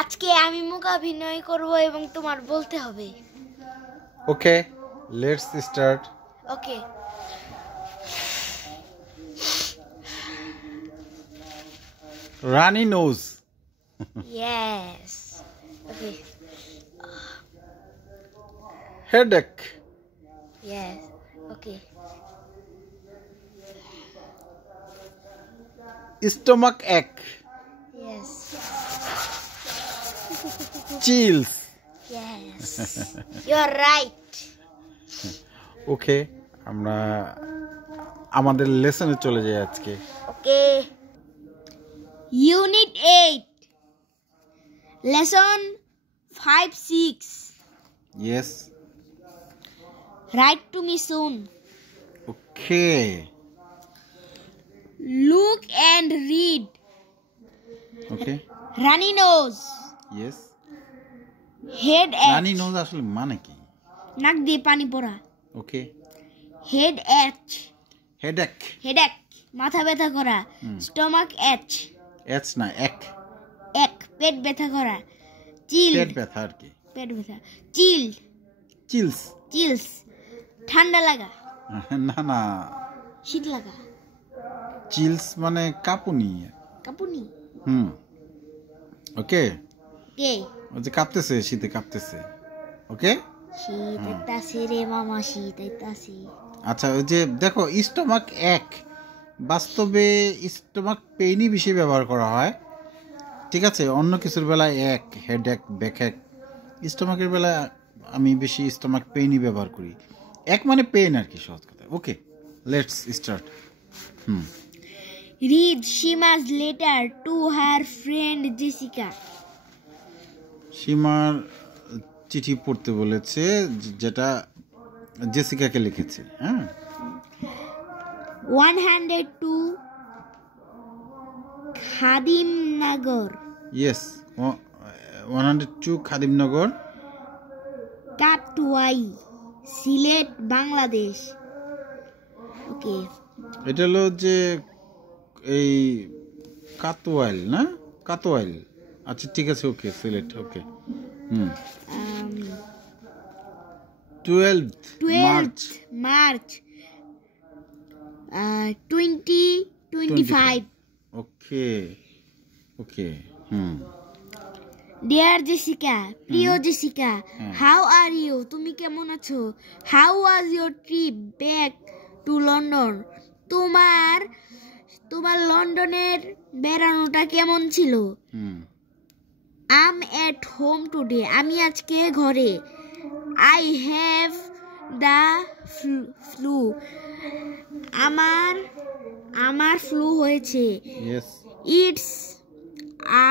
আজকে আমি মুখাভিনয় করব এবং তোমার বলতে হবে। Okay, let's start. Okay. Runny nose. Yes. Okay. Headache. Yes. Okay. Stomach ache. Yes. Chills. Yes. You're right. ওকে, আমরা আমাদের লেসনে চলে যাই আজকে। ওকে। Unit 8. Lesson 5-6. Yes. Write to me soon. Okay. Look and read. Okay. Runny nose. Yes. Head Rani ache. Nose আসলে মানে কি? নাক দিয়ে পানি পড়া। ওকে। Head ache. Headache. Headache. মাথা ব্যথা করা। Stomach ache. এচ না এক। Ache. পেট ব্যথা করা। Chill. পেট ব্যথা আর কি? পেট ব্যথা। Chill. চিলস। Chills. ঠান্ডা লাগা। না না, শীত লাগা। চিলস মানে কাঁপুনি। কাঁপুনি। ওকে। কে? ওই যে কাঁপতেছে, শীতে কাঁপতেছে। ওকে। শীত আইতাছে রে মামা, শীত আইতাছে। আচ্ছা, ওই যে দেখো স্টমাক এক, বাস্তবে স্টমাক পেইনই বেশি ব্যবহার করা হয়। ঠিক আছে, অন্য কিছুর বেলায় এক, হেডেক, ব্যাকএক। স্টমাকের বেলায় আমি বেশি স্টমাক পেইনই ব্যবহার করি। এক মানে পেইন আর কি, সহজ কথা। Okay, let's start. Read Shima's letter to her friend Jessica. সীমার চিঠি পড়তে বলেছে, যেটা জেসিকাকে লিখেছে। হ্যাঁ। 102 খাদিমনগর। ইয়েস, 102 খাদিমনগর, কাটওয়াই, সিলেট, বাংলাদেশ। ওকে। এটা হলো যে এই কাতোয়াইল না? কাতোয়াইল। আচ্ছা ঠিক আছে, okay, Sylhet. Okay. 12th March 2025। Okay okay. Dear Jessica, প্রিয় জেসিকা, হাউ আর ইউ? তুমি কেমন আছো? How was your trip back to London? তোমার লন্ডনের বেড়ানোটা কেমন ছিল? I'm at home today. আমি আজকে ঘরে। I have the flu. আমার ফ্লু হয়েছে। It's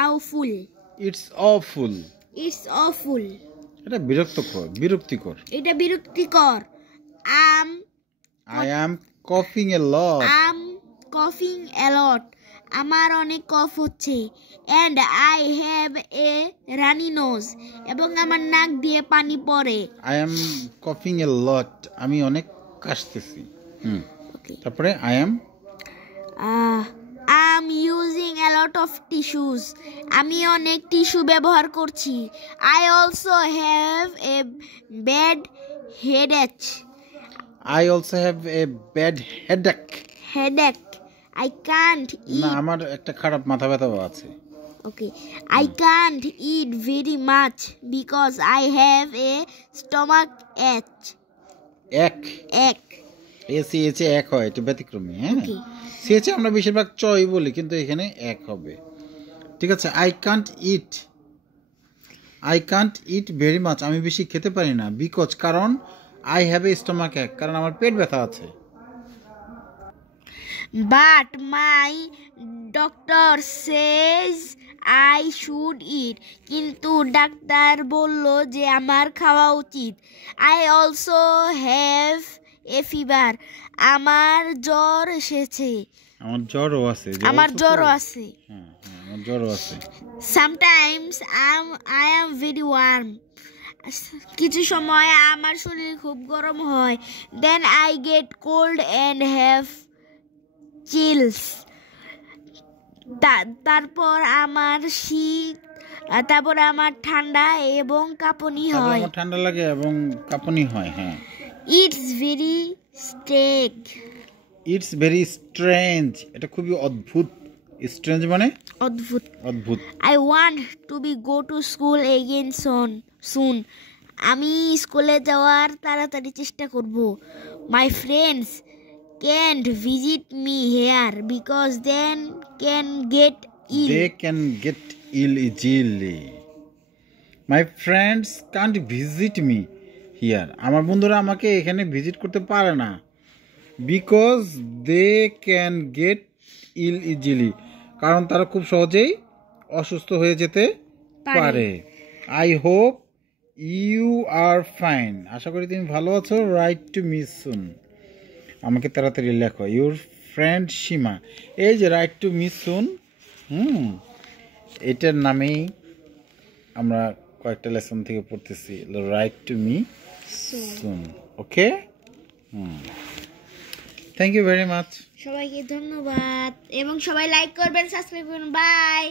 awful. It's awful. এটা বিরক্তিকর। এটা বিরক্তিকর। আই অ্যাম কফিং এ লট। আমার অনেক কফ হচ্ছে। And I have a Rani nose. এবং আমার নাক দিয়ে পানি পড়ে। আই অ্যাম কফিং এ লট, আমি অনেক কাশতেছি। তারপরে I am using a lot of tissues. আমি অনেক টিস্যু ব্যবহার করছি। I also have a bad headache. I can't eat. না, আমার একটা খারাপ মাথা ব্যথাও আছে। Okay. I can't eat very much because I have a stomach ache. এক হয়, এটা ব্যতিক্রমী। হ্যাঁ, সিএচে আমরা বেশিরভাগ চই বলি, কিন্তু এখানে এক হবে। ঠিক আছে। I can't it very much, আমি বেশি খেতে পারি না। বিকজ, কারণ। আই হ্যাভ এ স্টমাক এক, কারণ আমার পেট ব্যথা আছে। But my doctor says I should eat. কিন্তু ডাক্তার বলল যে আমার খাওয়া উচিত। I also have a fever. আমার জ্বর এসেছে। আমার জ্বরও আছে। Sometimes I am very warm. কিছু সময় আমার শরীর খুব গরম হয়। Then I get cold and have chills. তারপর আমার শীত তারপরে আমার ঠান্ডা এবং কাঁপুনি হয়। আমার ঠান্ডা লাগে এবং কাঁপুনি হয়। হ্যাঁ, it's very stake. It's very strange, এটা খুবই অদ্ভুত। স্ট্রেঞ্জ মানে অদ্ভুত। অদ্ভুত। I want to be go to school again soon. আমি স্কুলে যাওয়ার তাড়াতাড়ি চেষ্টা করব। My friends can't visit me here because then can get ill. They can get ill easily. My friends can't visit me here. আমার বন্ধুরা আমাকে এখানে ভিজিট করতে পারে না। Because they can get ill easily, কারণ তারা খুব সহজেই অসুস্থ হয়ে যেতে পারে। I hope you are fine. আশা করি তুমি ভালো আছো। Write to me soon. আমাকে তাড়াতাড়ি লেখো। Your friend Shima. এই যে রাইট টু মি সুন, এটার নামেই আমরা কয়েকটা লেসন থেকে পড়তেছি। Write to me soon. Okay, thank you very much. সবাইকে ধন্যবাদ এবং সবাই লাইক করবেন, সাবস্ক্রাইব করবেন। বাই।